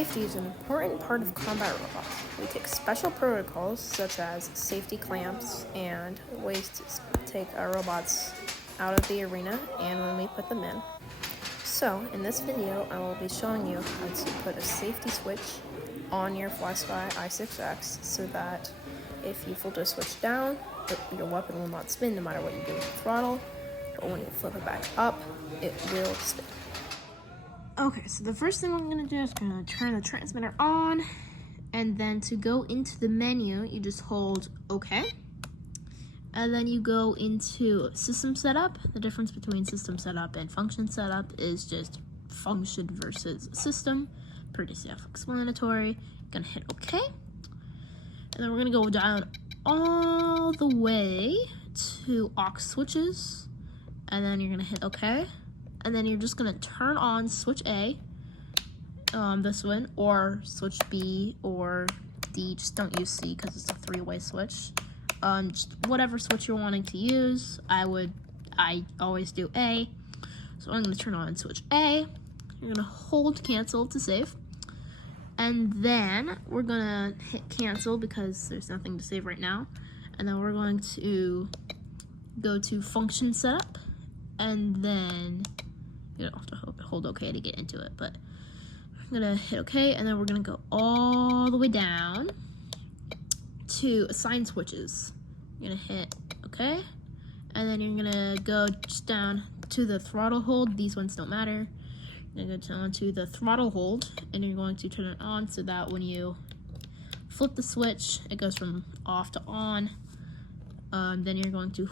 Safety is an important part of combat robots. We take special protocols such as safety clamps and ways to take our robots out of the arena and when we put them in. So, in this video, I will be showing you how to put a safety switch on your Flysky i6x so that if you flip the switch down, your weapon will not spin no matter what you do with the throttle, but when you flip it back up, it will spin. Okay, so the first thing I'm going to do is going to turn the transmitter on, and then to go into the menu, you just hold OK. And then you go into system setup. The difference between system setup and function setup is just function versus system. Pretty self-explanatory. Gonna hit OK. And then we're gonna go down all the way to aux switches. And then you're gonna hit OK. And then you're just gonna turn on switch A, this one, or switch B or D. Just don't use C because it's a three-way switch. Just whatever switch you're wanting to use. I always do A. So I'm gonna turn on switch A. You're gonna hold cancel to save. And then we're gonna hit cancel because there's nothing to save right now. And then we're going to go to function setup. And then you don't have to hold OK to get into it, but I'm gonna hit OK, and then we're gonna go all the way down to assign switches. You're gonna hit OK, and then you're gonna go just down to the throttle hold. These ones don't matter. You're gonna go down to the throttle hold, and you're going to turn it on so that when you flip the switch, it goes from off to on. Then you're going to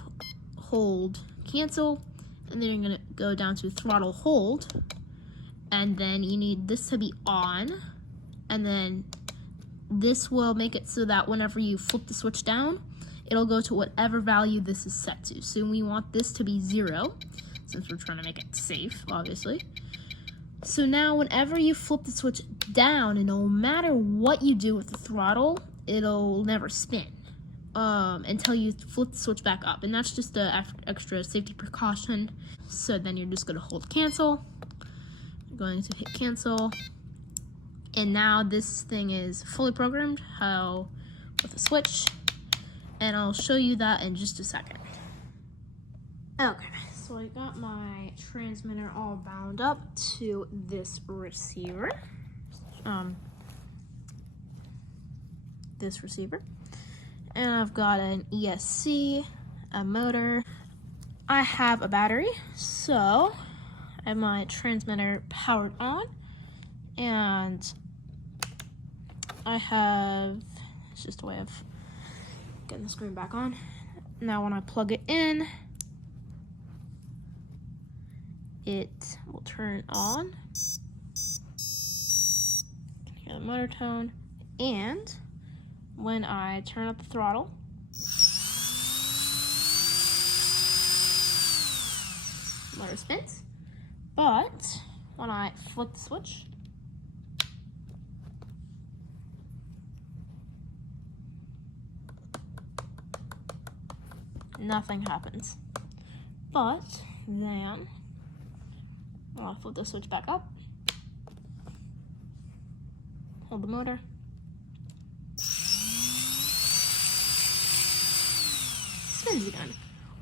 hold cancel, and then you're gonna go down to throttle hold, and then you need this to be on, and then this will make it so that whenever you flip the switch down, it'll go to whatever value this is set to. So we want this to be 0, since we're trying to make it safe, obviously. So now whenever you flip the switch down, and no matter what you do with the throttle, it'll never spin until you flip the switch back up. And that's just an extra safety precaution. So then you're just gonna hold cancel. You're going to hit cancel. And now this thing is fully programmed with a switch, and I'll show you that in just a second. Okay, so I got my transmitter all bound up to this receiver. And I've got an ESC, a motor. I have a battery, so I have my transmitter powered on, and it's just a way of getting the screen back on. Now when I plug it in, it will turn on. You can hear the motor tone. And when I turn up the throttle, the motor spins. But when I flip the switch, nothing happens. But then I'll flip the switch back up, hold the motor, spins again.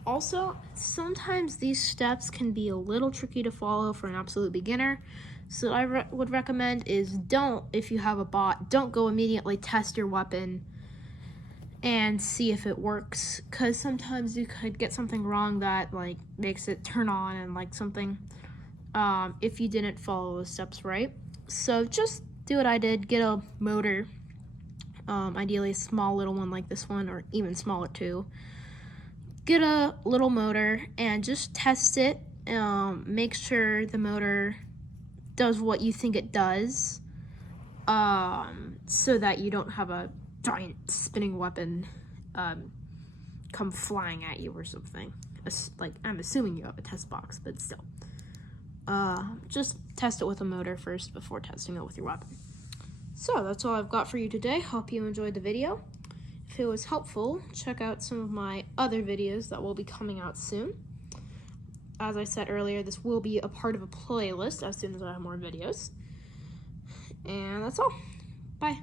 Also, sometimes these steps can be a little tricky to follow for an absolute beginner. So what I would recommend is if you have a bot, don't go immediately test your weapon and see if it works, because sometimes you could get something wrong that like makes it turn on and like something if you didn't follow the steps right. So just do what I did, get a motor, ideally a small little one like this one, or even smaller too. Get a little motor and just test it. Make sure the motor does what you think it does, so that you don't have a giant spinning weapon come flying at you or something. Like, I'm assuming you have a test box, but still. Just test it with a motor first before testing it with your weapon. So that's all I've got for you today. Hope you enjoyed the video. If it was helpful, check out some of my other videos that will be coming out soon. As I said earlier, this will be a part of a playlist as soon as I have more videos. And that's all. Bye.